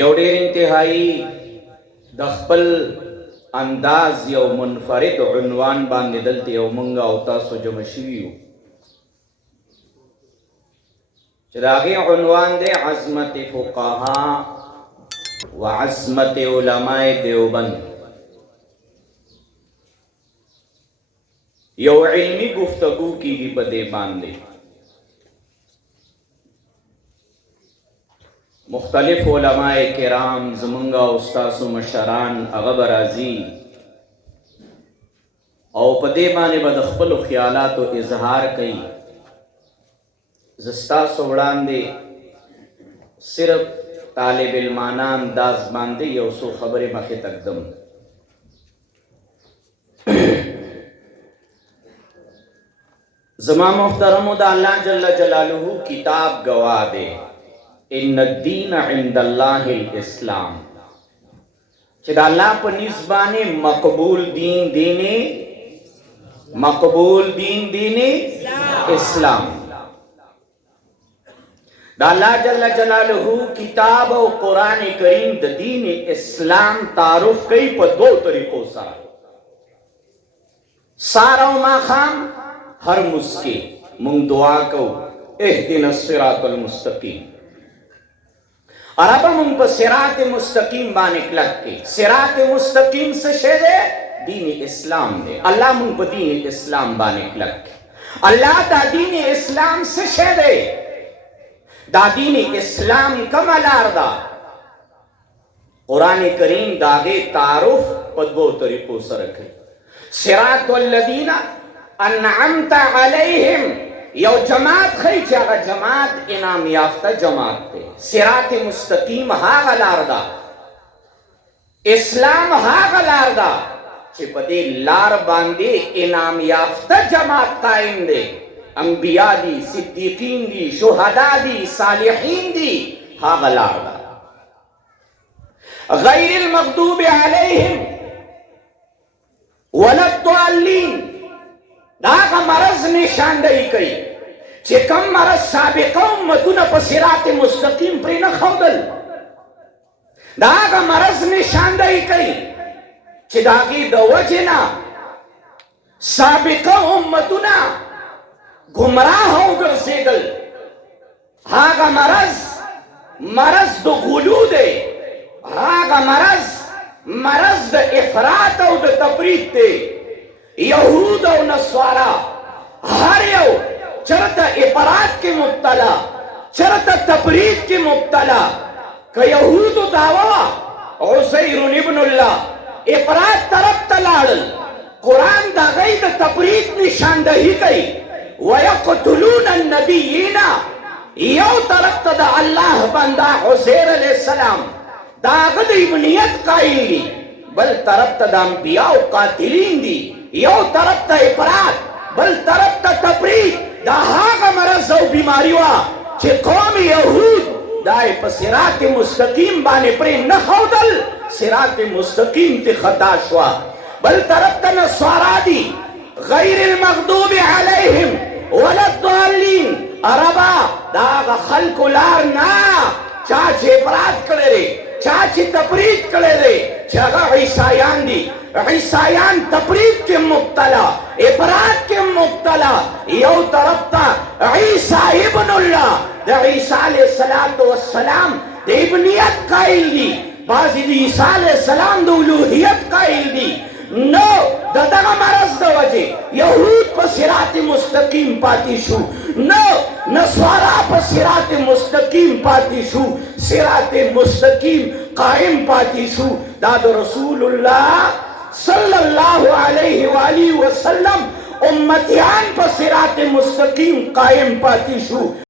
You ډیر انتهایی د خپل انداز یو منفرد عنوان باندې دلته یو مونږ او تاسو جمع شوي یو چې د هغې عنوان دی عظمت فقها و عظمت علماء دیوبند. یو علمی گفتگو کیږي په دې باندې. مختلف علماء کرام زمونږ او ستاسو مشران هغه به راځي او په دې باندې به د خپلو خیالاتو اظهار کوي. زه ستاسو وړاندې صرف طالب علمانه انداز باندې یو څو خبرې مخې ته ږدم. زما محترمو د الله جل جلاله کتاب گواه دی ان الدین عند الله الاسلام، چې د الله په نسبت باندې مقبول دین دینه اسلام. د الله جل جلاله کتاب او قرآن کریم د دین اسلام تعارف کوي په دوه طریقو سره. سار او ماښام هر مسکی مونږ دعا کو اهدنا الصراط المستقیم. عربه مونږ په صراط مستقیم باندې کلک کې. صراط مستقیم څه شی دی؟ دین اسلام دی. الله مونږ په دین اسلام باندې کلک کې. الله دا دین اسلام څه شی دی؟ دا دین اسلام کومه لار ده؟ قرآن کریم د هغې تعارف په دوو طریقو سره کوي. صراط الذین انعمت علیهم یو جماعت خی چې هغه جماعت انعام یافته جماعت دی. صراط مستقیم هغه لار ده، اسلام هغه لار ده چې په دې لار باندې انعام یافته جماعت قائم دی. انبیاء دی، صدیقین دی، شهدا دی، صالحین دی، هغه لار ده. غیر المغضوب علیهم ولا الضالین دا هغه مرض نشاندهی کوي چې کوم مرض سابقه امتونه په صراط مستقیم پرې نه ښودل. دا هغه مرض نشاندهی کوي چې د هغې د وجې نه سابقه امتونه گمراه وګرځېدل. هغه مرض د غلو دی. هغه مرض د افراط او د تفریط دی. یهود او نصارا هر یو چرته افراط کې مبتلا، چرته تفریط کې مبتلا. که یهودو دعوا عزیر ابن الله افراط طرف ته لاړل، قرآن د هغې د تفریط نشاندهي کوي. ویقتلون النبیین یو طرف ته د الله بنده عزیر علیه السلام د هغه د ابنیت قایل دي، بل طرف ته د انبیاء قاتلین دي. یو طرف ته افراط، بل طرف ته تفریط. دا هغه مرض او بیماری وه چې قوم یهود دا یې په صراط مستقیم باندې پرې نه ښودل، صراط مستقیم ته خطا شوه. بل طرف ته نصارا دي، غیر المغضوب علیهم ولا الضالین. عربا دا هغه خلکو لار نه چا چې افراط کړی دی، چا چې تفریط کړی دی، چې هغه عیسایان دي. عیسایان تفریط کې مبتلا، افراط کې مبتلا. یو طرف ته عیسی ابن الله د عیسی علیه السلام د ابنیت قایل دي، بعضې د عیسی علیه السلام د الوهیت قایل دي. نو د دغه مرض د وجې یهود په صراط مستقیم پاتې شو، نو نصارا په صراط مستقیم پاتې شو، صراط مستقیم قائم پاتې شو. دا د رسول الله صلی الله علیه و آله وسلم امتیان په صراط مستقیم قائم پاتې شو.